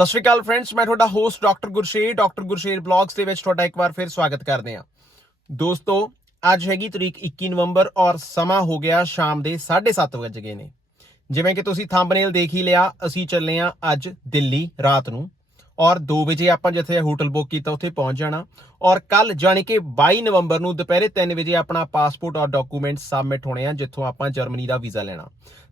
ਸਤਿ ਸ਼੍ਰੀ ਅਕਾਲ ਫਰੈਂਡਸ ਮੈਂ ਤੁਹਾਡਾ host doctor Gursher doctor Gursher blogs ਦੇ ਵਿੱਚ ਤੁਹਾਡਾ ਇੱਕ ਵਾਰ ਫਿਰ ਸਵਾਗਤ ਕਰਦੇ ਹਾਂ। ਦੋਸਤੋ, ਅੱਜ ਹੈਗੀ ਤਰੀਕ 21 ਨਵੰਬਰ ਔਰ ਸਮਾਂ ਹੋ ਗਿਆ ਸ਼ਾਮ ਦੇ 7:30 ਵਜ ਗਏ ਨੇ। ਜਿਵੇਂ ਕਿ ਤੁਸੀਂ ਥੰਬਨੇਲ ਦੇਖ ਹੀ ਲਿਆ, ਅਸੀਂ ਚੱਲੇ ਹਾਂ ਅੱਜ ਦਿੱਲੀ ਰਾਤ ਨੂੰ। ਔਰ 2 ਵਜੇ ਆਪਾਂ ਜਿੱਥੇ ਹੋਟਲ ਬੁੱਕ ਕੀਤਾ, ਉੱਥੇ ਪਹੁੰਚ ਜਾਣਾ। ਔਰ ਕੱਲ ਜਾਣੀ ਕਿ 22 ਨਵੰਬਰ ਨੂੰ ਦੁਪਹਿਰੇ 3 ਵਜੇ ਆਪਣਾ ਪਾਸਪੋਰਟ ਔਰ ਡਾਕੂਮੈਂਟਸ ਸਬਮਿਟ ਹੋਣੇ ਆ, ਜਿੱਥੋਂ ਆਪਾਂ ਜਰਮਨੀ ਦਾ ਵੀਜ਼ਾ ਲੈਣਾ।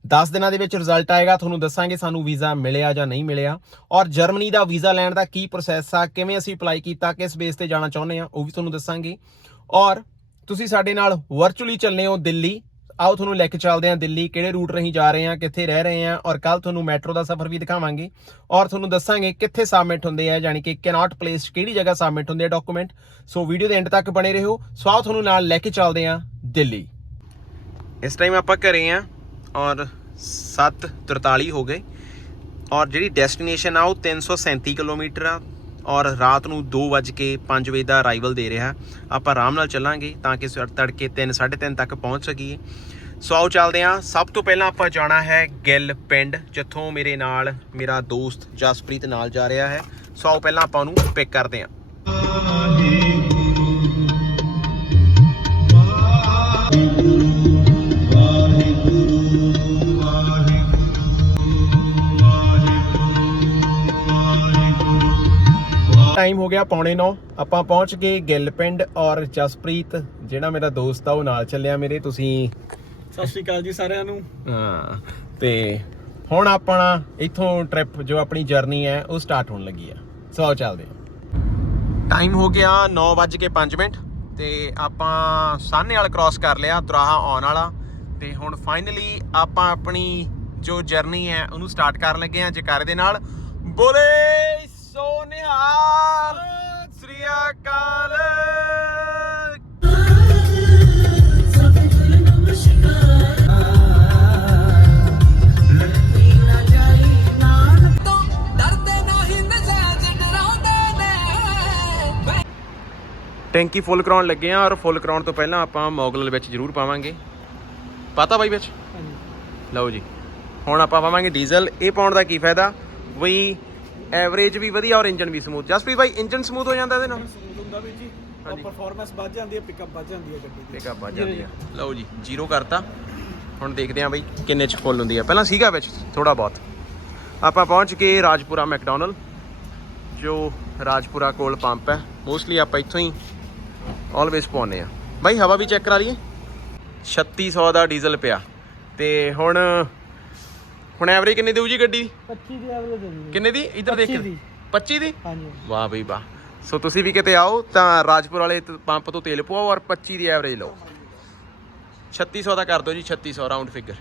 10 ਦਿਨਾਂ ਦੇ ਵਿੱਚ ਰਿਜ਼ਲਟ ਆਏਗਾ, ਤੁਹਾਨੂੰ ਦੱਸਾਂਗੇ ਸਾਨੂੰ ਵੀਜ਼ਾ ਮਿਲਿਆ ਜਾਂ ਨਹੀਂ ਮਿਲਿਆ। ਔਰ ਜਰਮਨੀ ਦਾ ਵੀਜ਼ਾ ਲੈਣ ਦਾ ਕੀ ਪ੍ਰੋਸੈਸ ਆ, ਕਿਵੇਂ ਅਸੀਂ ਅਪਲਾਈ ਕੀਤਾ, ਕਿਸ ਬੇਸ ਤੇ ਜਾਣਾ ਚਾਹੁੰਦੇ ਆ, ਉਹ ਵੀ ਤੁਹਾਨੂੰ ਦੱਸਾਂਗੇ। ਔਰ ਤੁਸੀਂ ਸਾਡੇ ਨਾਲ ਵਰਚੁਅਲੀ ਚੱਲਨੇ ਹੋ ਦਿੱਲੀ। ਆਓ ਤੁਹਾਨੂੰ ਲੈ ਕੇ ਚੱਲਦੇ ਹਾਂ ਦਿੱਲੀ, ਕਿਹੜੇ ਰੂਟ ਰਾਹੀਂ ਜਾ ਰਹੇ ਹਾਂ, ਕਿੱਥੇ ਰਹਿ ਰਹੇ ਹਾਂ ਔਰ ਕੱਲ ਤੁਹਾਨੂੰ ਮੈਟਰੋ ਦਾ ਸਫ਼ਰ ਵੀ ਦਿਖਾਵਾਂਗੇ ਔਰ ਤੁਹਾਨੂੰ ਦੱਸਾਂਗੇ ਕਿੱਥੇ ਸਬਮਿਟ ਹੁੰਦੇ ਆ, ਯਾਨੀ ਕਿ ਕੈਨੋਟ ਪਲੇਸ ਕਿਹੜੀ ਜਗ੍ਹਾ ਸਬਮਿਟ ਹੁੰਦੇ ਆ ਡਾਕੂਮੈਂਟ ਸੋ ਵੀਡੀਓ ਦੇ ਐਂਡ ਤੱਕ ਬਣੇ ਰਹੋ। ਸੋ ਆਓ ਤੁਹਾਨੂੰ ਨਾਲ ਲੈ ਕੇ ਚੱਲਦੇ ਹਾਂ ਦਿੱਲੀ। ਇਸ ਟਾਈਮ ਆਪਾਂ ਘਰੇ ਆ ਔਰ 7:43 ਹੋ ਗਏ ਔਰ ਜਿਹੜੀ ਡੈਸਟੀਨੇਸ਼ਨ ਆ ਉਹ 337 ਕਿਲੋਮੀਟਰ ਆ ਔਰ ਰਾਤ ਨੂੰ 2:05 ਵਜੇ ਦਾ ਅਰਾਈਵਲ ਦੇ ਰਿਹਾ। ਆਪਾਂ ਆਰਾਮ ਨਾਲ ਚੱਲਾਂਗੇ ਤਾਂ ਕਿ ਸਵੇਰ ਤੜਕੇ 3 3:30 ਤੱਕ ਪਹੁੰਚ ਸਕੀਏ। ਸੋ ਆਓ ਚੱਲਦੇ ਹਾਂ। ਸਭ ਤੋਂ ਪਹਿਲਾਂ ਆਪਾਂ ਜਾਣਾ ਹੈ ਗਿੱਲ ਪਿੰਡ, ਜਿੱਥੋਂ ਮੇਰੇ ਨਾਲ ਮੇਰਾ ਦੋਸਤ ਜਸਪ੍ਰੀਤ ਨਾਲ ਜਾ ਰਿਹਾ ਹੈ। ਸੋ ਆਓ ਪਹਿਲਾਂ ਆਪਾਂ ਉਹਨੂੰ ਪਿਕ ਕਰਦੇ ਹਾਂ। ਟਾਈਮ ਹੋ ਗਿਆ ਪੌਣੇ 9 ਆਪਾਂ ਪਹੁੰਚ ਗਏ ਗਿੱਲ ਪਿੰਡ ਔਰ ਜਸਪ੍ਰੀਤ, ਜਿਹੜਾ ਮੇਰਾ ਦੋਸਤ ਆ, ਉਹ ਨਾਲ ਚੱਲਿਆ ਮੇਰੇ। ਤੁਸੀਂ ਸਤਿ ਸ਼੍ਰੀ ਅਕਾਲ ਜੀ ਸਾਰਿਆਂ ਨੂੰ। ਹਾਂ, ਤੇ ਹੁਣ ਆਪਣਾ ਇੱਥੋਂ ਟ੍ਰਿਪ ਜੋ ਆਪਣੀ ਜਰਨੀ ਹੈ, ਉਹ ਸਟਾਰਟ ਹੋਣ ਲੱਗੀ ਆ। ਸੋ ਚੱਲਦੇ ਹਾਂ ਟਾਈਮ ਹੋ ਗਿਆ 9:05 ਮਿੰਟ, ਤੇ ਆਪਾਂ ਸਾਹਨੇ ਵਾਲ ਕ੍ਰਾਸ ਕਰ ਲਿਆ, ਦੁਰਾਹਾ ਆਉਣ ਵਾਲਾ। ਤੇ ਹੁਣ ਫਾਈਨਲੀ ਆਪਾਂ ਆਪਣੀ ਜੋ ਜਰਨੀ ਹੈ, ਉਹਨੂੰ ਸਟਾਰਟ ਕਰਨ ਲੱਗੇ ਆ ਜਕਾਰੇ ਦੇ ਨਾਲ। ਬੋਲੇ ਸੋ ਨਿਹਾਲ ਸ੍ਰੀ ਅਕਾਲ। ਟੈਂਕੀ ਫੁੱਲ ਕਰਾਉਣ ਲੱਗੇ ਆ ਔਰ ਫੁੱਲ ਕਰਾਉਣ ਤੋਂ ਪਹਿਲਾਂ ਆਪਾਂ ਮੋਗਲ ਵਿੱਚ ਜ਼ਰੂਰ ਪਾਵਾਂਗੇ। ਪਤਾ ਬਾਈ ਵਿੱਚ? ਲਓ ਜੀ। ਹੁਣ ਆਪਾਂ ਪਾਵਾਂਗੇ ਡੀਜ਼ਲ। ਇਹ ਪਾਉਣ ਦਾ ਕੀ ਫਾਇਦਾ? ਵੀ ਐਵਰੇਜ ਵੀ ਵਧੀਆ ਔਰ ਇੰਜਨ ਵੀ ਸਮੂਥ। ਜਸਪ੍ਰੀਤ ਬਾਈ ਇੰਜਨ ਸਮੂਥ ਹੋ ਜਾਂਦਾ ਇਹਦੇ ਨਾਲ? ਸਮੂਥ ਹੁੰਦਾ ਵੀ ਜੀ। ਉਹ ਪਰਫਾਰਮੈਂਸ ਵੱਧ ਜਾਂਦੀ ਹੈ ਪਿਕਅਪ ਵੱਧ ਜਾਂਦੀ ਹੈ ਗੱਡੀ ਦੀ। ਪਿਕਅਪ ਆ ਜਾਂਦੀ ਆ ਲਓ ਜੀ ਜ਼ੀਰੋ ਕਰਤਾ। ਹੁਣ ਦੇਖਦੇ ਆ ਬਈ ਕਿੰਨੇ ਚ ਫੁੱਲ ਹੁੰਦੀ ਆ ਪਹਿਲਾਂ ਸੀਗਾ ਵਿੱਚ ਥੋੜਾ ਬਹੁਤ। ਆਪਾਂ ਪਹੁੰਚ ਗਏ ਰਾਜਪੁਰਾ ਮੈਕਡੋਨਲ ਜੋ ਰਾਜਪੁਰਾ ਕੋਲ ਪੰਪ ਹੈ। ਮੋਸਟਲੀ ਆਪਾਂ ਇੱਥੋਂ ਹੀ ਆਲਵੇਸ ਪਾਉਂਦੇ ਆ। ਬਾਈ ਹਵਾ ਵੀ ਚੈੱਕ ਕਰਾ ਲਈਏ। 3600 ਦਾ ਡੀਜ਼ਲ ਪਿਆ। ਤੇ ਹੁਣ ਹੁਣ ਐਵਰੇਜ ਕਿੰਨੇ ਦੇਊ ਜੀ ਗੱਡੀ? 25 ਦੀ ਐਵਰੇਜ ਦੇ ਦਿੰਦੇ ਕਿੰਨੇ ਦੀ? ਇੱਧਰ ਦੇਖ 25 ਦੀ। 25 ਦੀ? ਹਾਂਜੀ ਵਾਹ ਬਈ ਵਾਹ। ਸੋ ਤੁਸੀਂ ਵੀ ਕਿਤੇ ਆਓ ਤਾਂ ਰਾਜਪੁਰ ਵਾਲੇ ਪੰਪ ਤੋਂ ਤੇਲ ਪਵਾਓ ਔਰ 25 ਦੀ ਐਵਰੇਜ ਲਓ। 3600 ਦਾ ਕਰ ਦਿਓ ਜੀ 3600 ਰਾਉਂਡ ਫਿਗਰ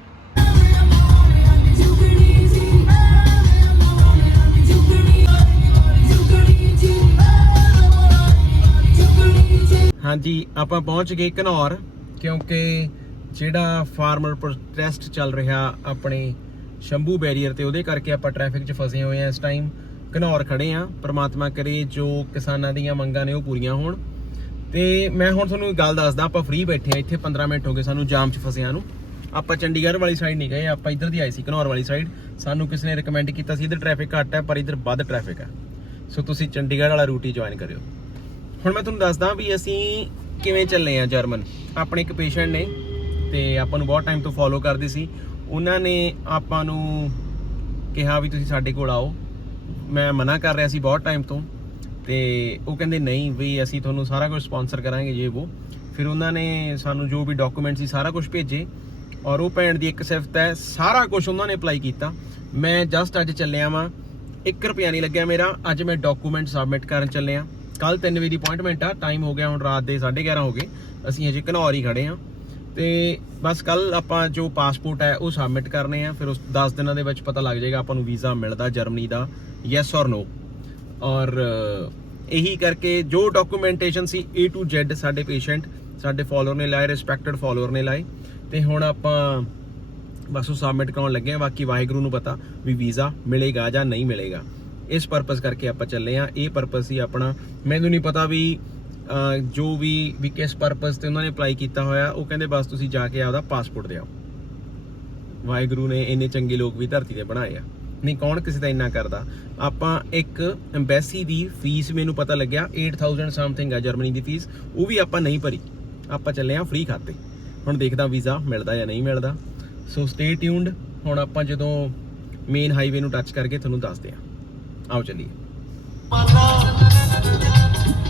ਹਾਂਜੀ, ਆਪਾਂ ਪਹੁੰਚ ਗਏ ਘਨੌਰ, ਕਿਉਂਕਿ ਜਿਹੜਾ ਫਾਰਮਰ ਪ੍ਰੋਟੈਸਟ ਚੱਲ ਰਿਹਾ ਆਪਣੇ ਸ਼ੰਭੂ ਬੈਰੀਅਰ ਤੇ, ਉਹਦੇ ਕਰਕੇ ਆਪਾਂ ਟ੍ਰੈਫਿਕ 'ਚ ਫਸੇ ਹੋਏ ਆ ਇਸ ਟਾਈਮ ਘਨੌਰ ਖੜੇ ਆ ਪ੍ਰਮਾਤਮਾ ਕਰੇ ਜੋ ਕਿਸਾਨਾਂ ਦੀਆਂ ਮੰਗਾਂ ਨੇ ਉਹ ਪੂਰੀਆਂ ਹੋਣ। ਤੇ ਮੈਂ ਹੁਣ ਤੁਹਾਨੂੰ ਇੱਕ ਗੱਲ ਦੱਸਦਾ, ਆਪਾਂ ਫ੍ਰੀ ਬੈਠੇ ਆ ਇੱਥੇ 15 ਮਿੰਟ ਹੋ ਗਏ ਸਾਨੂੰ ਜਾਮ 'ਚ ਫਸਿਆਂ ਨੂੰ। ਆਪਾਂ ਚੰਡੀਗੜ੍ਹ ਵਾਲੀ ਸਾਈਡ ਨਹੀਂ ਗਏ, ਆਪਾਂ ਇੱਧਰ ਦੀ ਆਏ ਸੀ, ਘਨੌਰ ਵਾਲੀ ਸਾਈਡ ਸਾਨੂੰ ਕਿਸੇ ਨੇ ਰეკਮੈਂਡ ਕੀਤਾ ਸੀ, ਇੱਧਰ ਟ੍ਰੈਫਿਕ ਘੱਟ ਹੈ, ਪਰ ਇੱਧਰ ਵੱਧ ਟ੍ਰੈਫਿਕ ਹੈ। ਸੋ ਤੁਸੀਂ ਚੰਡੀਗੜ੍ਹ ਵਾਲਾ ਰੂਟ ਹੀ ਜੁਆਇਨ ਕਰਿਓ। ਹੁਣ ਮੈਂ ਤੁਹਾਨੂੰ ਦੱਸਦਾ ਵੀ ਅਸੀਂ ਕਿਵੇਂ ਚੱਲੇ ਆ ਜਰਮਨ। ਆਪਣੇ ਇੱਕ ਪੇਸ਼ੈਂਟ ਨੇ ਤੇ ਆਪਾਂ ਨੂੰ ਬਹੁਤ ਟਾਈਮ ਤੋਂ ਫੋਲੋ ਕਰਦੇ ਸੀ। ਉਹਨਾਂ ਨੇ ਆਪਾਂ ਨੂੰ ਕਿਹਾ ਵੀ ਤੁਸੀਂ ਸਾਡੇ ਕੋਲ ਆਓ। ਮੈਂ ਮਨਾ ਕਰ ਰਿਹਾ ਸੀ ਬਹੁਤ ਟਾਈਮ ਤੋਂ ਤੇ ਉਹ ਕਹਿੰਦੇ ਨਹੀਂ ਵੀ ਅਸੀਂ ਤੁਹਾਨੂੰ ਸਾਰਾ ਕੁਝ ਸਪਾਂਸਰ ਕਰਾਂਗੇ ਜੇ ਉਹ ਫਿਰ ਉਹਨਾਂ ਨੇ ਸਾਨੂੰ ਜੋ ਵੀ ਡਾਕੂਮੈਂਟ ਸੀ ਸਾਰਾ ਕੁਝ ਭੇਜੇ ਔਰ ਉਹ ਭੈਣ ਦੀ ਇੱਕ ਸਿਫਤ ਹੈ, ਸਾਰਾ ਕੁਝ ਉਹਨਾਂ ਨੇ ਅਪਲਾਈ ਕੀਤਾ। ਮੈਂ ਜਸਟ ਅੱਜ ਚੱਲਿਆ ਵਾਂ। 1 ਰੁਪਿਆ ਨਹੀਂ ਲੱਗਿਆ ਮੇਰਾ। ਅੱਜ ਮੈਂ ਡਾਕੂਮੈਂਟ ਸਬਮਿਟ ਕਰਨ ਚੱਲਿਆ ਕੱਲ 3 ਵਜੇ ਦੀ ਅਪਾਇੰਟਮੈਂਟ ਆ ਟਾਈਮ ਹੋ ਗਿਆ ਹੁਣ ਰਾਤ ਦੇ 11:30 ਹੋ ਗਏ। ਅਸੀਂ ਹਜੇ ਘਨੌਰ ਹੀ ਖੜੇ ਆ ਤੇ ਬਸ ਕੱਲ ਆਪਾਂ ਜੋ ਪਾਸਪੋਰਟ ਹੈ, ਉਹ ਸਬਮਿਟ ਕਰਨੇ ਆ। ਫਿਰ ਉਸ 10 ਦਿਨਾਂ ਦੇ ਵਿੱਚ ਪਤਾ ਲੱਗ ਜਾਏਗਾ ਆਪਾਂ ਨੂੰ ਵੀਜ਼ਾ ਮਿਲਦਾ ਜਰਮਨੀ ਦਾ ਯੈਸ অর ਨੋ ਔਰ ਇਹੀ ਕਰਕੇ ਜੋ ਡਾਕੂਮੈਂਟੇਸ਼ਨ ਸੀ A to Z ਸਾਡੇ ਪੇਸ਼ੈਂਟ ਸਾਡੇ ਫਾਲੋਅਰ ਨੇ ਲਾਏ ਰਿਸਪੈਕਟਡ ਫਾਲੋਅਰ ਨੇ ਲਾਏ। ਤੇ ਹੁਣ ਆਪਾਂ ਬਸ ਉਹ ਸਬਮਿਟ ਕਰਾਉਣ ਲੱਗੇ ਆ। ਬਾਕੀ ਵਾਹਿਗੁਰੂ ਨੂੰ ਪਤਾ ਵੀ ਵੀਜ਼ਾ ਮਿਲੇਗਾ ਜਾਂ ਨਹੀਂ ਮਿਲੇਗਾ। ਇਸ ਪਰਪਸ ਕਰਕੇ ਆਪਾਂ ਚੱਲੇ ਆ ਇਹ ਪਰਪਸ ਸੀ ਆਪਣਾ, ਮੈਨੂੰ ਨਹੀਂ ਪਤਾ ਵੀ ਜੋ ਵੀ ਵੀ ਕਿਸ ਪਰਪਸ ਤੇ ਉਹਨਾਂ ਨੇ ਅਪਲਾਈ ਕੀਤਾ ਹੋਇਆ, ਉਹ ਕਹਿੰਦੇ ਬਸ ਤੁਸੀਂ ਜਾ ਕੇ ਆਪਦਾ ਪਾਸਪੋਰਟ ਦਿਓ। ਵਾਹਿਗੁਰੂ ਨੇ ਇੰਨੇ ਚੰਗੇ ਲੋਕ ਵੀ ਧਰਤੀ ਤੇ ਬਣਾਏ ਆ। ਨਹੀਂ, ਕੌਣ ਕਿਸੇ ਦਾ ਇੰਨਾ ਕਰਦਾ? ਆਪਾਂ ਇੱਕ ਐਮਬੈਸੀ ਦੀ ਫੀਸ ਮੈਨੂੰ ਪਤਾ ਲੱਗਿਆ 8000 ਸਮਥਿੰਗ ਆ ਜਰਮਨੀ ਦੀ ਫੀਸ ਉਹ ਵੀ ਆਪਾਂ ਨਹੀਂ ਭਰੀ। ਆਪਾਂ ਚੱਲੇ ਆ ਫ੍ਰੀ ਖਾਤੇ। ਹੁਣ ਦੇਖਦਾ ਵੀਜ਼ਾ ਮਿਲਦਾ ਜਾਂ ਨਹੀਂ ਮਿਲਦਾ। ਸੋ ਸਟੇ ਟਿਊਨਡ ਹੁਣ ਆਪਾਂ ਜਦੋਂ ਮੇਨ ਹਾਈਵੇ ਨੂੰ ਟੱਚ ਕਰਕੇ ਤੁਹਾਨੂੰ ਦੱਸਦੇ ਆ ਆਓ ਚੱਲੀਏ।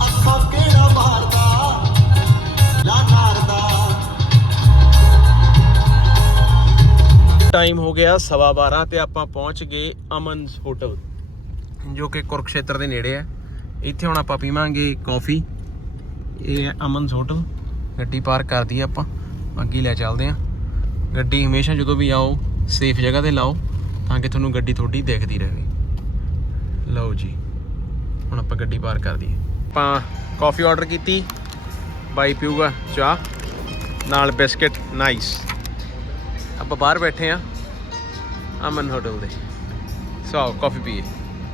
ਅੱਖਾਂ ਕਿਹੜਾ ਮਾਰਦਾ ਲਾ ਮਾਰਦਾ ਟਾਈਮ ਹੋ ਗਿਆ ਸਵਾ 12 ਤੇ ਆਪਾਂ ਪਹੁੰਚ ਗਏ ਅਮਨਸ ਹੋਟਲ ਜੋ ਕਿ ਕੁਰਕਸ਼ੇਤਰ ਦੇ ਨੇੜੇ ਹੈ। ਇੱਥੇ ਹੁਣ ਆਪਾਂ ਪੀਵਾਂਗੇ ਕਾਫੀ ਇਹ ਹੈ ਅਮਨਸ ਹੋਟਲ ਗੱਡੀ ਪਾਰਕ ਕਰਦੀ ਆਪਾਂ, ਅੱਗੇ ਲੈ ਚੱਲਦੇ ਆਂ ਗੱਡੀ ਹਮੇਸ਼ਾ ਜਦੋਂ ਵੀ ਆਓ ਸੇਫ ਜਗ੍ਹਾ ਤੇ ਲਾਓ, ਤਾਂ ਕਿ ਤੁਹਾਨੂੰ ਗੱਡੀ ਤੁਹਾਡੀ ਦਿਖਦੀ ਰਹੇ। ਲਓ ਜੀ ਹੁਣ ਆਪਾਂ ਗੱਡੀ ਪਾਰ ਕਰ ਦਈਏ। ਆਪਾਂ ਕਾਫੀ ਆਰਡਰ ਕੀਤੀ ਬਾਈ ਪੀਊਗਾ ਚਾਹ ਨਾਲ ਬਿਸਕਟ ਨਾਈਸ ਆਪਾਂ ਬਾਹਰ ਬੈਠੇ ਆ ਅਮਨ ਹੋਟਲ ਦੇ। ਸੋ ਆਓ ਕਾਫੀ ਪੀਏ।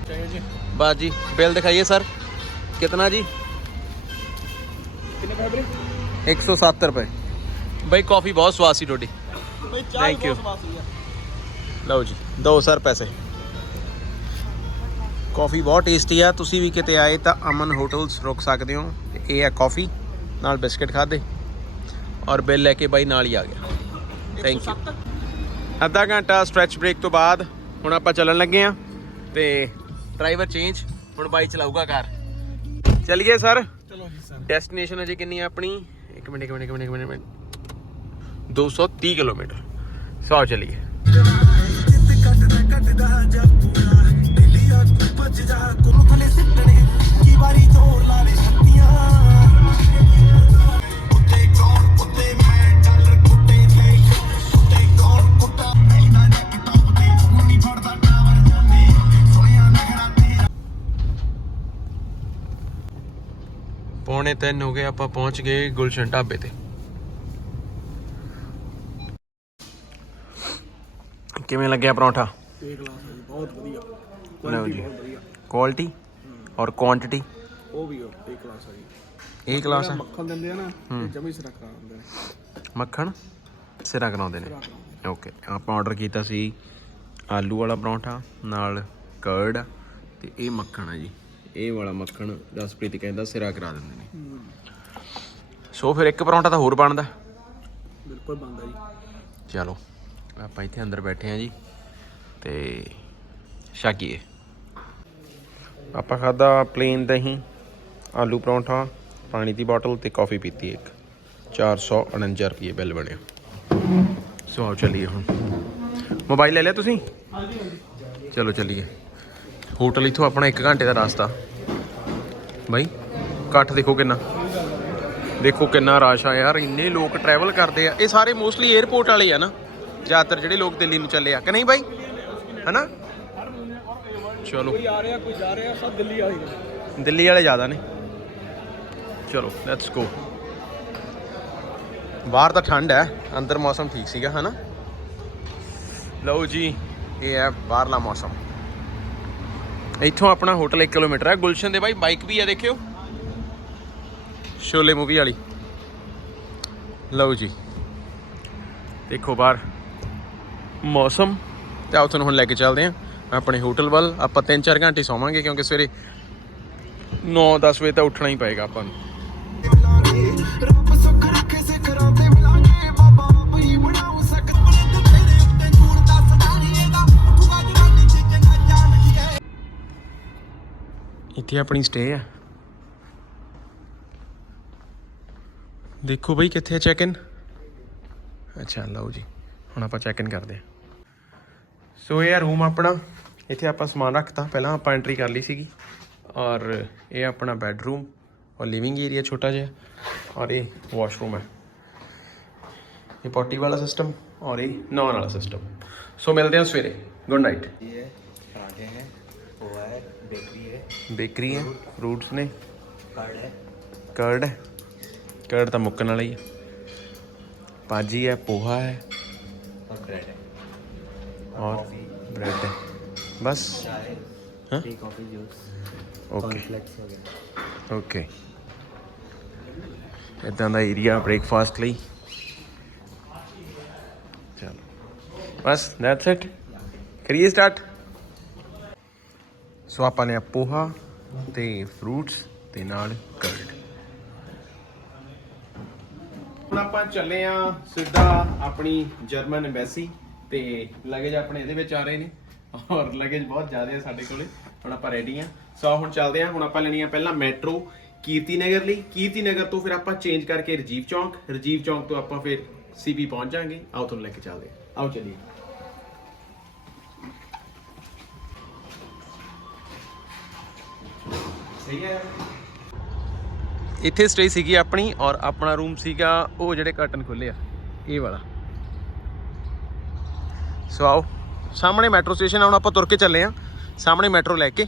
ਚਾਹੀਏ ਜੀ। ਬਾ ਬਿੱਲ ਦਿਖਾਈਏ ਸਰ ਕਿਤਨਾ ਜੀ? ਕਿੰਨੇ ਪੈਸੇ 170 ਰੁਪਏ। ਬਾਈ ਕਾਫੀ ਬਹੁਤ ਸਵਾਦ ਸੀ ਤੁਹਾਡੀ। ਥੈਂਕ ਯੂ ਲਓ ਜੀ ਦੋ ਸਰ ਪੈਸੇ। ਕਾਫੀ ਬਹੁਤ ਟੇਸਟੀ ਆ। ਤੁਸੀਂ ਵੀ ਕਿਤੇ ਆਏ ਤਾਂ ਅਮਨ ਹੋਟਲਸ ਰੁਕ ਸਕਦੇ ਹੋ। ਇਹ ਹੈ ਕਾਫੀ ਨਾਲ ਬਿਸਕਟ ਖਾਦੇ ਔਰ ਬਿੱਲ ਲੈ ਕੇ ਬਾਈ ਨਾਲ ਹੀ ਆ ਗਿਆ। ਥੈਂਕ ਯੂ ਅੱਧਾ ਘੰਟਾ ਸਟ੍ਰੈਚ ਬ੍ਰੇਕ ਤੋਂ ਬਾਅਦ ਹੁਣ ਆਪਾਂ ਚੱਲਣ ਲੱਗੇ ਆ ਤੇ ਡਰਾਈਵਰ ਚੇਂਜ ਹੁਣ ਬਾਈ ਚਲਾਊਗਾ ਕਾਰ। ਚਲਿਏ ਸਰ? ਚਲੋ ਜੀ ਸਰ। ਡੈਸਟੀਨੇਸ਼ਨ ਅਜੇ ਕਿੰਨੀ ਆ ਆਪਣੀ? 1 ਮਿੰਟ 1 ਮਿੰਟ 1 ਮਿੰਟ 1 ਮਿੰਟ, ਇੱਕ ਮਿੰਟ। 230 ਕਿਲੋਮੀਟਰ। ਸੋ ਚੱਲੀਏ। ਕੱਟਦਾ ਕੱਟਦਾ ਜਾ ਪੂਰਾ ਦਿੱਲੀ ਆ ਭੱਜ ਜਾ ਕੋਲ ਥਲੇ ਸਿੱਟਣੇ ਕੀ ਵਾਰੀ ਜੋਰ ਲਾ ਦੇ ਸ਼ਕਤੀਆਂ ਉੱਤੇ ਕੌਣ ਉੱਤੇ ਮੈਂ ਡਾਲਰ ਕੁੱਟੇ ਲੈ ਉੱਤੇ ਕੌਣ ਕੁੱਟਾ ਇਹਨਾਂ ਨੇ ਕਿਤਾਬ ਤੇ। ਨਹੀਂ ਫੜਦਾ ਟਾਵਰ ਜਾਂਦੇ ਸੋਹਣਿਆ ਨਖਰਾ ਤੇ। ਪੌਣੇ 3 ਹੋ ਗਏ ਆਪਾਂ ਪਹੁੰਚ ਗਏ ਗੁਲਸ਼ਨ ਢਾਬੇ ਤੇ। ਕਿਵੇਂ ਲੱਗਿਆ ਪਰੌਂਠਾ? ਇੱਕ ਕਲਾਸ ਬਹੁਤ ਵਧੀਆ। ਲਓ ਕੁਆਲਿਟੀ ਜੀ। ਔਰ ਕੁਆਂਟੀਟੀ ਉਹ ਵੀ ਇੱਕ ਕਲਾਸ ਹੈ ਜੀ ਇਹ ਕਲਾਸ ਹੈ ਮੱਖਣ ਦਿੰਦੇ ਆ ਨਾ ਜਮੀ ਸਿਰਾ ਕਰਾ ਦਿੰਦੇ ਨੇ। ਮੱਖਣ ਸਿਰਾ ਕਰਾਉਂਦੇ ਨੇ। ਕਰਾਉਂਦੇ ਓਕੇ ਆਪਾਂ ਆਰਡਰ ਕੀਤਾ ਸੀ ਆਲੂ ਵਾਲਾ ਪਰੌਂਠਾ ਨਾਲ ਕਰਡ ਤੇ ਇਹ ਮੱਖਣ ਹੈ ਜੀ। ਇਹ ਵਾਲਾ ਮੱਖਣ ਜਸਪ੍ਰੀਤ ਕਹਿੰਦਾ ਸਿਰਾ ਕਰਾ ਦਿੰਦੇ ਨੇ। ਸੋ ਫਿਰ ਇੱਕ ਪਰੌਂਠਾ ਤਾਂ ਹੋਰ ਬਣਦਾ। ਬਿਲਕੁਲ ਬੰਦਾ ਜੀ। ਚਲੋ ਆਪਾਂ ਇੱਥੇ ਅੰਦਰ ਬੈਠੇ ਆ ਜੀ ਤੇ ਛਕੀਏ। ਆਪਾਂ ਖਾਦਾ ਪਲੇਨ ਦਹੀਂ, ਆਲੂ ਪਰੌਂਠਾ, ਪਾਣੀ ਦੀ ਬੋਟਲ ਤੇ ਕਾਫੀ ਪੀਤੀ ਇੱਕ। 449 ਰੁਪਏ ਬਿੱਲ ਬਣਿਆ। ਸੋ ਆਓ ਚੱਲੀਏ ਹੁਣ। ਮੋਬਾਈਲ ਲੈ ਲਿਆ ਤੁਸੀਂ? ਹਾਂਜੀ ਹਾਂਜੀ ਚਲੋ ਚੱਲੀਏ। ਹੋਟਲ ਇਥੋਂ ਆਪਣਾ 1 ਘੰਟੇ ਦਾ ਰਸਤਾ। ਬਾਈ, ਇਕੱਠ ਦੇਖੋ ਕਿੰਨਾ। ਦੇਖੋ ਕਿੰਨਾ ਰਸ਼ ਆ ਯਾਰ, ਇੰਨੇ ਲੋਕ ਟਰੈਵਲ ਕਰਦੇ ਆ। ਇਹ ਸਾਰੇ ਮੋਸਟਲੀ 에어ਪੋਰਟ ਵਾਲੇ ਆ ਨਾ। ਜ਼ਿਆਦਾਤਰ ਜਿਹੜੇ ਲੋਕ ਦਿੱਲੀ ਨੂੰ ਚੱਲੇ ਆ। ਕਿ ਨਹੀਂ ਬਾਈ? ਹੈਨਾ? ਚਲੋ। ਕੋਈ ਆ ਰਿਹਾ ਕੋਈ ਜਾ ਰਿਹਾ ਸਭ ਦਿੱਲੀ ਵਾਲੇ ਨੇ। ਦਿੱਲੀ ਵਾਲੇ ਜ਼ਿਆਦਾ ਨੇ। ਚਲੋ ਲੈਟਸ ਗੋ ਬਾਹਰ ਤਾਂ ਠੰਡ ਹੈ ਅੰਦਰ ਮੌਸਮ ਠੀਕ ਸੀਗਾ ਹਨਾ? ਲਓ ਜੀ ਇਹ ਹੈ ਬਾਹਰਲਾ ਮੌਸਮ। ਇੱਥੋਂ ਆਪਣਾ ਹੋਟਲ 1 ਕਿਲੋਮੀਟਰ ਹੈ। ਗੁਲਸ਼ਨ ਦੇ ਬਾਈ ਬਾਈਕ ਵੀ ਆ ਦੇਖਿਓ। ਸ਼ੋਲੇ ਮੂਵੀ ਵਾਲੀ। ਲਓ ਜੀ। ਦੇਖੋ ਬਾਹਰ। ਮੌਸਮ। ਤੇ ਆਓ ਤੁਹਾਨੂੰ ਹੁਣ ਲੈ ਕੇ ਚੱਲਦੇ ਆ ਆਪਣੇ ਹੋਟਲ ਵੱਲ, ਆਪਾਂ 3-4 ਘੰਟੇ ਸੌਵਾਂਗੇ ਕਿਉਂਕਿ ਸਵੇਰੇ 9-10 ਵਜੇ ਤਾਂ ਉੱਠਣਾ ਹੀ ਪਏਗਾ ਆਪਾਂ ਨੂੰ। ਇੱਥੇ ਆਪਣੀ ਸਟੇ ਆ। ਦੇਖੋ ਬਈ ਕਿੱਥੇ ਚੈੱਕ ਇਨ ਅੱਛਾ, ਲਓ ਜੀ, ਹੁਣ ਆਪਾਂ ਚੈੱਕ ਇਨ ਕਰਦੇ ਹਾਂ ਸੋ ਇਹ ਆ ਰੂਮ ਆਪਣਾ। ਇੱਥੇ ਆਪਾਂ ਸਮਾਨ ਰੱਖਤਾ। ਪਹਿਲਾਂ ਆਪਾਂ ਐਂਟਰੀ ਕਰ ਲਈ ਸੀਗੀ। ਔਰ ਇਹ ਆਪਣਾ ਬੈੱਡਰੂਮ ਔਰ ਲਿਵਿੰਗ ਏਰੀਆ ਛੋਟਾ ਜਿਹਾ। ਔਰ ਇਹ ਵਾਸ਼ਰੂਮ ਹੈ। ਇਹ ਪੋਟੀ ਵਾਲਾ ਸਿਸਟਮ ਔਰ ਇਹ ਨੌਨ ਵਾਲਾ ਸਿਸਟਮ ਸੋ ਮਿਲਦੇ ਹਾਂ ਸਵੇਰੇ। ਗੁੱਡ ਨਾਈਟ ਇਹ ਹੈ ਬੇਕਰੀ ਹੈ ਬੇਕਰੀ ਫਰੂਟਸ ਨੇ। ਕਰਡ ਹੈ। ਕਰਡ ਹੈ। ਕਰਡ ਤਾਂ ਮੁੱਕਣ ਵਾਲਾ ਹੀ ਹੈ। ਭਾਜੀ ਹੈ ਪੋਹਾ ਹੈ। ਔਰ ਬ੍ਰੈਡ ਹੈ। ਬਸ चाय हाँ? Tea coffee juice okay cornflakes हो गया ਓਕੇ ਇਦਾਂ ਦਾ ਏਰੀਆ ਬ੍ਰੇਕਫਾਸਟ ਲਈ ਚਲੋ ਬਸ ਦੈਟਸ ਇਟ ਕਰੀਏ ਸਟਾਰਟ ਸੋ ਆਪਾਂ ਨੇ ਪੋਹਾ ਤੇ ਫਰੂਟਸ ਤੇ ਨਾਲ ਕਰਡ ਹੁਣ ਆਪਾਂ ਚੱਲੇ ਆ ਸਿੱਧਾ ਆਪਣੀ ਜਰਮਨ ਐਮਬੈਸੀ ਤੇ ਲਗੇਜ ਆਪਣੇ ਇਹਦੇ ਵਿੱਚ ਆ ਰਹੇ ਨੇ। ਔਰ ਲਗੇਜ ਬਹੁਤ ਜ਼ਿਆਦਾ ਹੈ ਸਾਡੇ ਕੋਲੇ। ਹੁਣ ਆਪਾਂ ਰੈਡੀ ਆ ਸੋ ਹੁਣ ਚੱਲਦੇ ਆ ਹੁਣ ਆਪਾਂ ਲੈਣੀ ਆ ਪਹਿਲਾਂ ਮੈਟਰੋ ਕੀਰਤੀ ਨਗਰ ਲਈ। ਕੀਰਤੀ ਨਗਰ ਤੋਂ ਫਿਰ ਆਪਾਂ ਚੇਂਜ ਕਰਕੇ ਰਜੀਵ ਚੌਂਕ। ਰਜੀਵ ਚੌਂਕ ਤੋਂ ਆਪਾਂ ਫਿਰ ਸੀਪੀ ਪਹੁੰਚ ਜਾਾਂਗੇ। ਆਓ ਤੁਹਾਨੂੰ ਲੈ ਕੇ ਚੱਲਦੇ ਆ ਆਓ ਚਲੀਏ। ਸਹੀ ਹੈ। ਇੱਥੇ ਸਟੇ ਸੀਗੀ ਆਪਣੀ ਔਰ ਆਪਣਾ ਰੂਮ ਸੀਗਾ ਉਹ ਜਿਹੜੇ ਕਰਟਨ ਖੁੱਲੇ ਆ। ਇਹ ਵਾਲਾ। ਸੋ ਆਓ ਸਾਹਮਣੇ ਮੈਟਰੋ ਸਟੇਸ਼ਨ ਹੁਣ ਆਪਾਂ ਤੁਰ ਕੇ ਚੱਲੇ ਆ। ਸਾਹਮਣੇ ਮੈਟਰੋ ਲੈ ਕੇ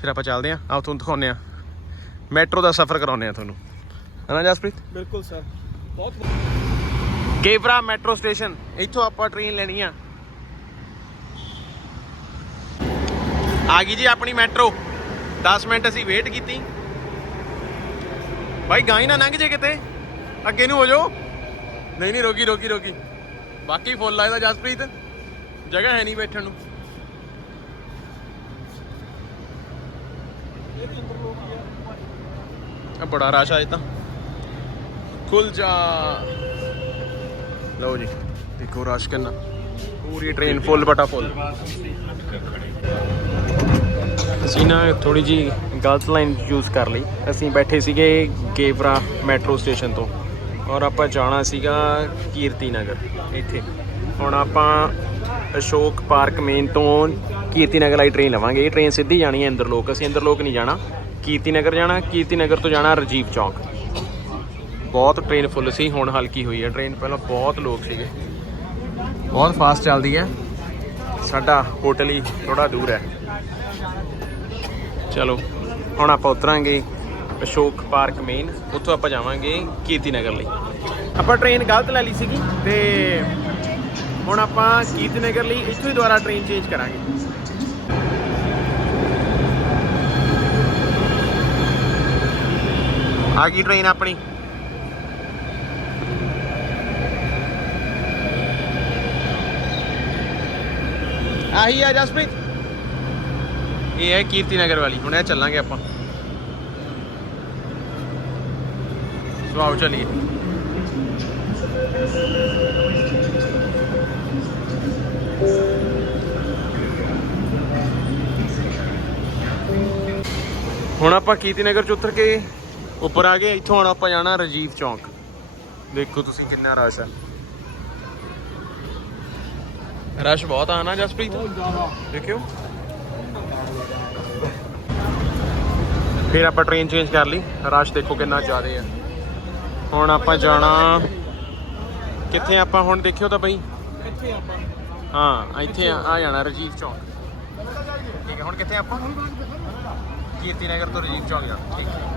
ਫਿਰ ਆਪਾਂ ਚੱਲਦੇ ਆ। ਆਓ ਤੁਹਾਨੂੰ ਦਿਖਾਉਂਦੇ ਆ। ਮੈਟਰੋ ਦਾ ਸਫ਼ਰ ਕਰਾਉਂਦੇ ਆ ਤੁਹਾਨੂੰ। ਹਨਾ ਜਸਪ੍ਰੀਤ? ਬਿਲਕੁਲ ਸਰ। ਬਹੁਤ ਕੇਵਰਾ ਮੈਟਰੋ ਸਟੇਸ਼ਨ ਇੱਥੋਂ ਆਪਾਂ ਟ੍ਰੇਨ ਲੈਣੀ ਆ। ਆ ਗਈ ਜੀ ਆਪਣੀ ਮੈਟਰੋ। 10 ਮਿੰਟ ਅਸੀਂ ਵੇਟ ਕੀਤੀ। ਭਾਈ ਗਾਈ ਨਾ ਲੰਘ ਜੇ ਕਿਤੇ। ਅੱਗੇ ਨੂੰ ਹੋ ਜਾਓ। ਨਹੀਂ ਨਹੀਂ ਰੋਕੀ ਰੋਕੀ ਰੋਕੀ। ਬਾਕੀ ਫੁੱਲ ਆਇਦਾ ਜਸਪ੍ਰੀਤ। ਜਗ੍ਹਾ ਹੈ ਨਹੀਂ ਬੈਠਣ ਨੂੰ। ਆ ਬੜਾ ਰਸ਼ ਆ ਇਹ ਤਾਂ। ਖੁੱਲ ਜਾ। ਲਓ ਜੀ, ਦੇਖੋ ਰਸ਼ ਕਿੰਨਾ। ਪੂਰੀ ਟ੍ਰੇਨ ਫੁੱਲ ਬਟਾ ਫੁੱਲ ਅਸੀਂ ਨਾ ਥੋੜੀ ਜੀ ਗਲਤ ਲਾਈਨ ਯੂਜ਼ ਕਰ ਲਈ। ਅਸੀਂ ਬੈਠੇ ਸੀਗੇ ਗੇਵਰਾ ਮੈਟਰੋ ਸਟੇਸ਼ਨ ਤੋਂ। ਔਰ ਆਪਾਂ ਜਾਣਾ ਸੀਗਾ ਕੀਰਤੀ ਨਗਰ ਇੱਥੇ। ਹੁਣ ਆਪਾਂ ਅਸ਼ੋਕ ਪਾਰਕ ਮੇਨ ਤੋਂ ਕੀਰਤੀ ਨਗਰ ਲਈ ਟ੍ਰੇਨ ਲਵਾਂਗੇ। ਇਹ ਟ੍ਰੇਨ ਸਿੱਧੀ ਜਾਣੀ ਹੈ ਇੰਦਰਲੋਕ। ਅਸੀਂ ਇੰਦਰਲੋਕ ਨਹੀਂ ਜਾਣਾ। ਕੀਰਤੀ ਨਗਰ ਜਾਣਾ। ਕੀਰਤੀ ਨਗਰ ਤੋਂ ਜਾਣਾ ਰਜੀਵ ਚੌਂਕ। ਬਹੁਤ ਟ੍ਰੇਨ ਫੁੱਲ ਸੀ। ਹੁਣ ਹਲਕੀ ਹੋਈ ਹੈ ਟ੍ਰੇਨ ਪਹਿਲਾਂ ਬਹੁਤ ਲੋਕ ਸੀਗੇ। ਬਹੁਤ ਫਾਸਟ ਚੱਲਦੀ ਹੈ। ਸਾਡਾ ਹੋਟਲ ਹੀ ਥੋੜਾ ਦੂਰ ਹੈ। ਚਲੋ, ਹੁਣ ਆਪਾਂ ਉਤਰਾਂਗੇ ਅਸ਼ੋਕ ਪਾਰਕ ਮੇਨ ਉੱਥੋਂ ਆਪਾਂ ਜਾਵਾਂਗੇ ਕੀਰਤੀ ਨਗਰ ਲਈ। ਆਪਾਂ ਟ੍ਰੇਨ ਗਲਤ ਲੈ ਲਈ ਸੀਗੀ ਤੇ ਹੁਣ ਆਪਾਂ ਕੀਰਤੀ ਨਗਰ ਲਈ ਇੱਥੋਂ ਹੀ ਦੁਬਾਰਾ ਟ੍ਰੇਨ ਚੇਂਜ ਕਰਾਂਗੇ। ਆ ਗਈ ਟ੍ਰੇਨ ਆਪਣੀ। ਆਹੀ ਆ ਜਸਪ੍ਰੀਤ। ਇਹ ਹੈ ਕੀਰਤੀ ਨਗਰ ਵਾਲੀ, ਹੁਣ ਇਹ ਚੱਲਾਂਗੇ ਆਪਾਂ। ਸੋ ਆਓ ਚਲੀਏ। ਹੁਣ ਆਪਾਂ ਕੀਰਤੀ ਨਗਰ ਚ ਉਤਰ ਕੇ ਉੱਪਰ ਆ ਗਏ, ਇੱਥੋਂ ਹੁਣ ਆਪਾਂ ਜਾਣਾ ਰਜੀਵ ਚੌਂਕ। ਦੇਖੋ ਤੁਸੀਂ ਕਿੰਨਾ ਰਸ਼ ਹੈ ਰਸ਼ ਬਹੁਤ ਆ ਨਾ ਜਸਪ੍ਰੀਤ? ਦੇਖਿਓ। ਫਿਰ ਆਪਾਂ ਟ੍ਰੇਨ ਚੇਂਜ ਕਰ ਲਈ। ਰਸ਼ ਦੇਖੋ ਕਿੰਨਾ ਜ਼ਿਆਦਾ ਹੈ ਹੁਣ ਆਪਾਂ ਜਾਣਾ, ਕਿੱਥੇ ਆਪਾਂ ਹੁਣ ਦੇਖਿਓ ਤਾਂ ਬਈ। ਇੱਥੇ ਆਪਾਂ ਹਾਂ, ਇੱਥੇ ਆ ਆ ਜਾਣਾ ਰਜੀਵ ਚੌਂਕ। ਠੀਕ ਹੈ, ਹੁਣ ਕਿੱਥੇ ਆਪਾਂ? ਕੀਰਤੀ ਨਗਰ ਤੋਂ ਰਜੀਵ ਚੌਂਕ ਜਾਣਾ ਠੀਕ ਹੈ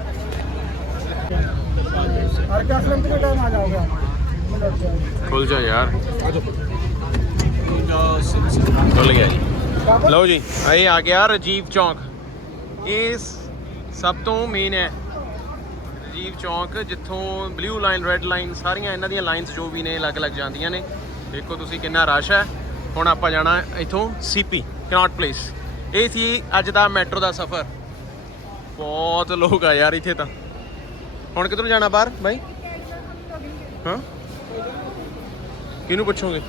और क्या फिल्म के टाइम आ जाओगे ਖੁੱਲ ਜਾ ਯਾਰ ਖੁੱਲ ਗਿਆ ਜੀ ਲਓ ਜੀ ਇਹ ਆ ਗਿਆ ਰਜੀਵ ਚੌਂਕ ਇਹ ਸ- ਸਭ ਤੋਂ ਮੇਨ ਹੈ ਰਜੀਵ ਚੌਂਕ ਜਿੱਥੋਂ ਬਲੂ ਲਾਈਨ ਰੈੱਡ ਲਾਈਨ ਸਾਰੀਆਂ ਇਹਨਾਂ ਦੀਆਂ ਲਾਈਨਸ ਜੋ ਵੀ ਨੇ ਅਲੱਗ-ਅਲੱਗ ਜਾਂਦੀਆਂ ਨੇ ਦੇਖੋ ਤੁਸੀਂ ਕਿੰਨਾ ਰਸ਼ ਹੈ ਹੁਣ ਆਪਾਂ ਜਾਣਾ ਇੱਥੋਂ ਸੀਪੀ ਕਨੌਟ ਪਲੇਸ ਇਹ ਸੀ ਅੱਜ ਦਾ ਮੈਟਰੋ ਦਾ ਸਫ਼ਰ ਬਹੁਤ ਲੋਕ ਆ ਯਾਰ ਇੱਥੇ ਤਾਂ। ਹੁਣ ਕਿੱਧਰ ਜਾਣਾ ਬਾਹਰ ਬਾਈ? ਹਾਂ? ਕਿਹਨੂੰ ਪੁੱਛੋਗੇ?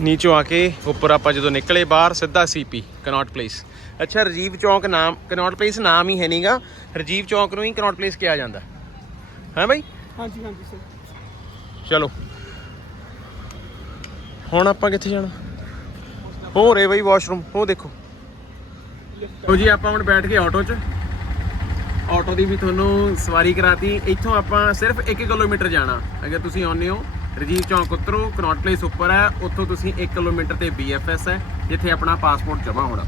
ਨੀਚੋਂ ਆ ਕੇ ਉੱਪਰ ਆਪਾਂ ਜਦੋਂ ਨਿਕਲੇ ਬਾਹਰ ਸਿੱਧਾ ਸੀਪੀ ਕਨੌਟ ਪਲੇਸ ਅੱਛਾ ਰਜੀਵ ਚੌਂਕ ਨਾਮ ਕਨੌਟ ਪਲੇਸ ਨਾਮ ਹੀ ਹੈ ਨਹੀਂਗਾ। ਰਜੀਵ ਚੌਂਕ ਨੂੰ ਹੀ ਕਨੌਟ ਪਲੇਸ ਕਿਹਾ ਜਾਂਦਾ। ਹੈ ਬਾਈ? ਹਾਂਜੀ ਹਾਂਜੀ ਸਰ ਚਲੋ। ਹੁਣ ਆਪਾਂ ਕਿੱਥੇ ਜਾਣਾ? ਹੋ ਰਹੇ ਬਈ ਵਾਸ਼ਰੂਮ ਉਹ ਦੇਖੋ। ਲੋ ਜੀ ਆਪਾਂ ਹੁਣ ਬੈਠ ਕੇ ਆਟੋ 'ਚ। ਆਟੋ ਦੀ ਵੀ ਤੁਹਾਨੂੰ ਸਵਾਰੀ ਕਰਾਤੀ। ਇੱਥੋਂ ਆਪਾਂ ਸਿਰਫ 1 ਕਿਲੋਮੀਟਰ ਜਾਣਾ। ਅਗਰ ਤੁਸੀਂ ਆਉਂਦੇ ਹੋ ਰਜੀਵ ਚੌਂਕ ਉਤਰੋ ਕਨੌਟ ਪਲੇਸ ਉੱਪਰ ਹੈ। ਉੱਥੋਂ ਤੁਸੀਂ 1 ਕਿਲੋਮੀਟਰ ਤੇ ਬੀਐਫਐਸ ਹੈ ਜਿੱਥੇ ਆਪਣਾ ਪਾਸਪੋਰਟ ਜਮ੍ਹਾਂ ਹੋਣਾ।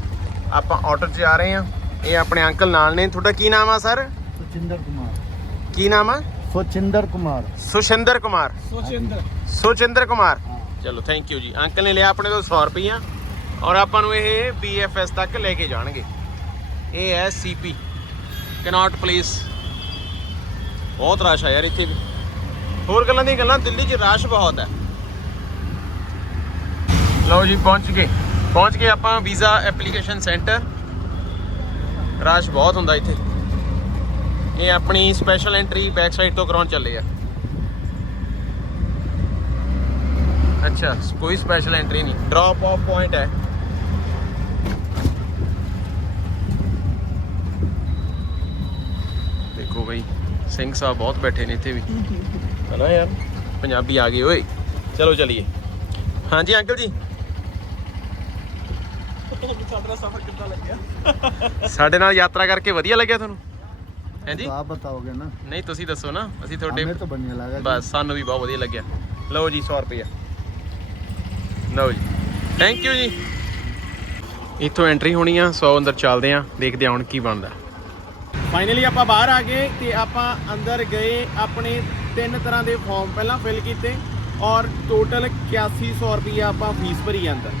ਆਪਾਂ ਆਟੋ 'ਚ ਜਾ ਰਹੇ ਹਾਂ। ਇਹ ਆਪਣੇ ਅੰਕਲ ਨਾਲ ਨੇ। ਤੁਹਾਡਾ ਕੀ ਨਾਮ ਆ ਸਰ ਸੁਚਿੰਦਰ ਕੁਮਾਰ। ਕੀ ਨਾਮ ਆ? ਸੁਚਿੰਦਰ ਕੁਮਾਰ। ਸੁਸ਼ਿੰਦਰ ਕੁਮਾਰ। ਸੁਚਿੰਦਰ ਸੁਚਿੰਦਰ ਕੁਮਾਰ। ਚਲੋ ਥੈਂਕ ਯੂ ਜੀ। ਅੰਕਲ ਨੇ ਲਿਆ ਆਪਣੇ ਤੋਂ 100 ਰੁਪਈਆ। ਔਰ ਆਪਾਂ ਨੂੰ ਇਹ BFS ਤੱਕ ਲੈ ਕੇ ਜਾਣਗੇ। ਇਹ ਹੈ CP ਕਨੌਟ ਪਲੇਸ ਬਹੁਤ ਰਸ਼ ਆ ਯਾਰ ਇੱਥੇ ਵੀ। ਹੋਰ ਗੱਲਾਂ ਦੀ ਗੱਲਾਂ, ਦਿੱਲੀ 'ਚ ਰਸ਼ ਬਹੁਤ ਹੈ। ਲਓ ਜੀ, ਪਹੁੰਚ ਗਏ। ਪਹੁੰਚ ਗਏ ਆਪਾਂ ਵੀਜ਼ਾ ਐਪਲੀਕੇਸ਼ਨ ਸੈਂਟਰ। ਰਸ਼ ਬਹੁਤ ਹੁੰਦਾ ਇੱਥੇ। ਇਹ ਆਪਣੀ ਸਪੈਸ਼ਲ ਐਂਟਰੀ ਬੈਕ ਸਾਈਡ ਤੋਂ ਕਰਾਉਣ ਚੱਲੇ ਆ। ਅੱਛਾ, ਕੋਈ ਸਪੈਸ਼ਲ ਐਂਟਰੀ ਨਹੀਂ। ਡ੍ਰੌਪ ਆਫ ਪੁਆਇੰਟ ਹੈ ਦੇਖੋ ਬਈ ਸਿੰਘ ਸਾਹਿਬ ਬਹੁਤ ਬੈਠੇ ਨੇ ਇੱਥੇ ਵੀ। ਹੈ ਨਾ ਯਾਰ? ਪੰਜਾਬੀ ਆ ਗਏ ਓਏ। ਚਲੋ ਚਲੀਏ। ਹਾਂਜੀ ਅੰਕਲ ਜੀ। ਸਾਡੇ ਨਾਲ ਯਾਤਰਾ ਕਰਕੇ ਵਧੀਆ ਲੱਗਿਆ ਤੁਹਾਨੂੰ? ਹਾਂਜੀ ਆਪ ਬਤਾਓਗੇ ਨਾ। ਨਹੀਂ ਤੁਸੀਂ ਦੱਸੋ ਨਾ। ਅਸੀਂ ਤੁਹਾਡੇ ਬਸ ਸਾਨੂੰ ਵੀ ਬਹੁਤ ਵਧੀਆ ਲੱਗਿਆ। ਲਓ ਜੀ 100 ਰੁਪਏ ਲਓ ਜੀ। ਥੈਂਕ ਯੂ ਜੀ। ਇੱਥੋਂ ਐਂਟਰੀ ਹੋਣੀ ਆ 100 ਅੰਦਰ ਚੱਲਦੇ ਆ ਦੇਖਦੇ ਆ ਹੁਣ ਕੀ ਬਣਦਾ। ਫਾਈਨਲੀ ਆਪਾਂ ਬਾਹਰ ਆ ਗਏ ਤੇ ਆਪਾਂ ਅੰਦਰ ਗਏ, ਆਪਣੇ ਤਿੰਨ ਤਰ੍ਹਾਂ ਦੇ ਫਾਰਮ ਪਹਿਲਾਂ ਫਿਲ ਕੀਤੇ ਔਰ ਟੋਟਲ 8100 ਰੁਪਇਆ ਆਪਾਂ ਫੀਸ ਭਰੀ ਅੰਦਰ।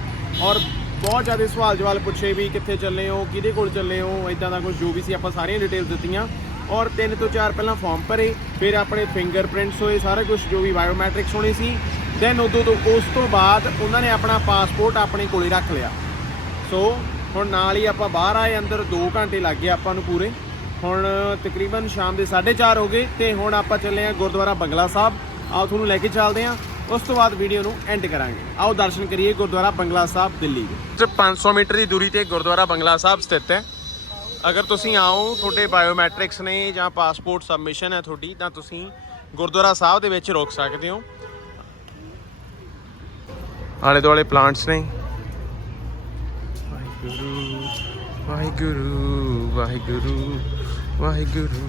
ਔਰ ਬਹੁਤ ਜ਼ਿਆਦਾ ਸਵਾਲ ਜਵਾਲ ਪੁੱਛੇ ਵੀ ਕਿੱਥੇ ਚੱਲੇ ਹੋ, ਕਿਹਦੇ ਕੋਲ ਚੱਲੇ ਹੋ ਇਦਾਂ ਦਾ ਕੁਝ ਜੋ ਵੀ ਸੀ ਆਪਾਂ ਸਾਰੀਆਂ ਡਿਟੇਲਸ ਦਿੱਤੀਆਂ। ਔਰ ਤਿੰਨ ਤੋਂ ਚਾਰ ਪਹਿਲਾਂ ਫਾਰਮ ਭਰੇ, ਫਿਰ ਆਪਣੇ ਫਿੰਗਰਪ੍ਰਿੰਟਸ ਹੋਏ, ਸਾਰਾ ਕੁਝ ਜੋ ਵੀ ਬਾਇਓਮੈਟ੍ਰਿਕਸ ਹੋਣੀ ਸੀ। ਦੈਨ ਉਦੋਂ ਤੋਂ ਉਸ ਤੋਂ ਬਾਅਦ ਉਹਨਾਂ ਨੇ ਆਪਣਾ ਪਾਸਪੋਰਟ ਆਪਣੇ ਕੋਲੇ ਰੱਖ ਲਿਆ। ਸੋ ਹੁਣ ਨਾਲ ਹੀ ਆਪਾਂ ਬਾਹਰ ਆਏ, ਅੰਦਰ 2 ਘੰਟੇ ਲੱਗ ਗਏ ਆਪਾਂ ਨੂੰ ਪੂਰੇ। ਹੁਣ ਤਕਰੀਬਨ ਸ਼ਾਮ ਦੇ 4:30 ਹੋ ਗਏ ਤੇ ਹੁਣ ਆਪਾਂ ਚੱਲੇ ਆ ਗੁਰਦੁਆਰਾ ਬੰਗਲਾ ਸਾਹਿਬ। ਆਓ ਤੁਹਾਨੂੰ ਲੈ ਕੇ ਚੱਲਦੇ ਆ ਉਸ ਤੋਂ ਬਾਅਦ ਵੀਡੀਓ ਨੂੰ ਐਂਡ ਕਰਾਂਗੇ। ਆਓ ਦਰਸ਼ਨ ਕਰੀਏ ਗੁਰਦੁਆਰਾ ਬੰਗਲਾ ਸਾਹਿਬ ਦਿੱਲੀ ਦੇ। 500 ਮੀਟਰ ਦੀ ਦੂਰੀ ਤੇ ਗੁਰਦੁਆਰਾ ਬੰਗਲਾ ਸਾਹਿਬ ਸਥਿਤ ਹੈ। ਅਗਰ ਤੁਸੀਂ ਆਓ, ਤੁਹਾਡੇ ਬਾਇਓਮੈਟ੍ਰਿਕਸ ਨੇ ਜਾਂ ਪਾਸਪੋਰਟ ਸਬਮਿਸ਼ਨ ਹੈ ਤੁਹਾਡੀ, ਤਾਂ ਤੁਸੀਂ ਗੁਰਦੁਆਰਾ ਸਾਹਿਬ ਦੇ ਵਿੱਚ ਰੁਕ ਸਕਦੇ ਹੋ। ਆਲੇ ਦੁਆਲੇ ਪਲਾਂਟਸ ਨੇ। ਵਾਹਿਗੁਰੂ ਵਾਹਿਗੁਰੂ ਵਾਹਿਗੁਰੂ। ਵਾਹਿਗੁਰੂ।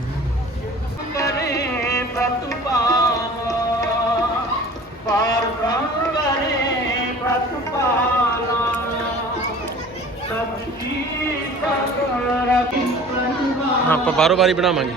ਹਾਂ ਆਪਾਂ ਬਾਰੋ ਬਾਰੀ ਬਣਾਵਾਂਗੇ।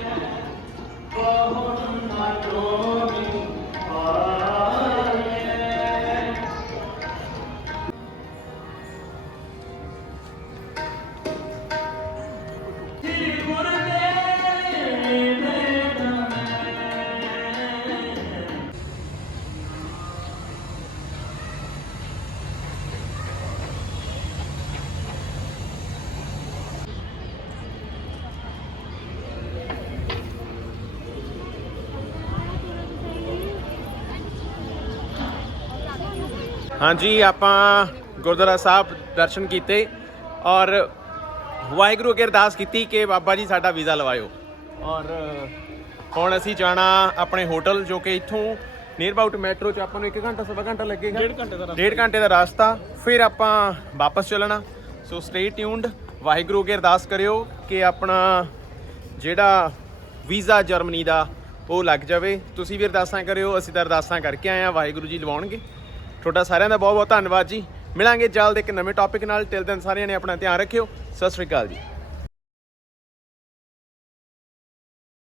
ਹਾਂਜੀ ਆਪਾਂ ਗੁਰਦੁਆਰਾ ਸਾਹਿਬ ਦਰਸ਼ਨ ਕੀਤੇ ਔਰ ਵਾਹਿਗੁਰੂ ਅੱਗੇ ਅਰਦਾਸ ਕੀਤੀ ਕਿ ਬਾਬਾ ਜੀ ਸਾਡਾ ਵੀਜ਼ਾ ਲਵਾਇਓ। ਔਰ ਹੁਣ ਅਸੀਂ ਜਾਣਾ ਆਪਣੇ ਹੋਟਲ ਜੋ ਕਿ ਇੱਥੋਂ ਨੀਅਰ ਅਬਾਊਟ ਮੈਟਰੋ ਚ ਆਪਾਂ ਨੂੰ 1 ਘੰਟਾ ਸਵਾ ਘੰਟਾ ਲੱਗੇਗਾ। ਡੇਢ ਘੰਟੇ ਦਾ ਰਸਤਾ। ਡੇਢ ਘੰਟੇ ਦਾ ਰਾਸਤਾ। ਫਿਰ ਆਪਾਂ ਵਾਪਸ ਚੱਲਣਾ। ਸੋ ਸਟੇ ਟਿਊਨਡ ਵਾਹਿਗੁਰੂ ਅੱਗੇ ਅਰਦਾਸ ਕਰਿਓ ਕਿ ਆਪਣਾ ਜਿਹੜਾ ਵੀਜ਼ਾ ਜਰਮਨੀ ਦਾ ਉਹ ਲੱਗ ਜਾਵੇ। ਤੁਸੀਂ ਵੀ ਅਰਦਾਸਾਂ ਕਰਿਓ ਅਸੀਂ ਤਾਂ ਅਰਦਾਸਾਂ ਕਰਕੇ ਆਏ ਆ ਵਾਹਿਗੁਰੂ ਜੀ ਲਵਾਉਣਗੇ। ਤੁਹਾਡਾ ਸਾਰਿਆਂ ਦਾ ਬਹੁਤ ਬਹੁਤ ਧੰਨਵਾਦ ਜੀ। ਮਿਲਾਂਗੇ ਜਲਦ ਇੱਕ ਨਵੇਂ ਟੌਪਿਕ ਨਾਲ। ਟਿਲ ਦਿਨ ਸਾਰਿਆਂ ਨੇ ਆਪਣਾ ਧਿਆਨ ਰੱਖਿਓ। ਸਤਿ ਸ੍ਰੀ ਅਕਾਲ ਜੀ।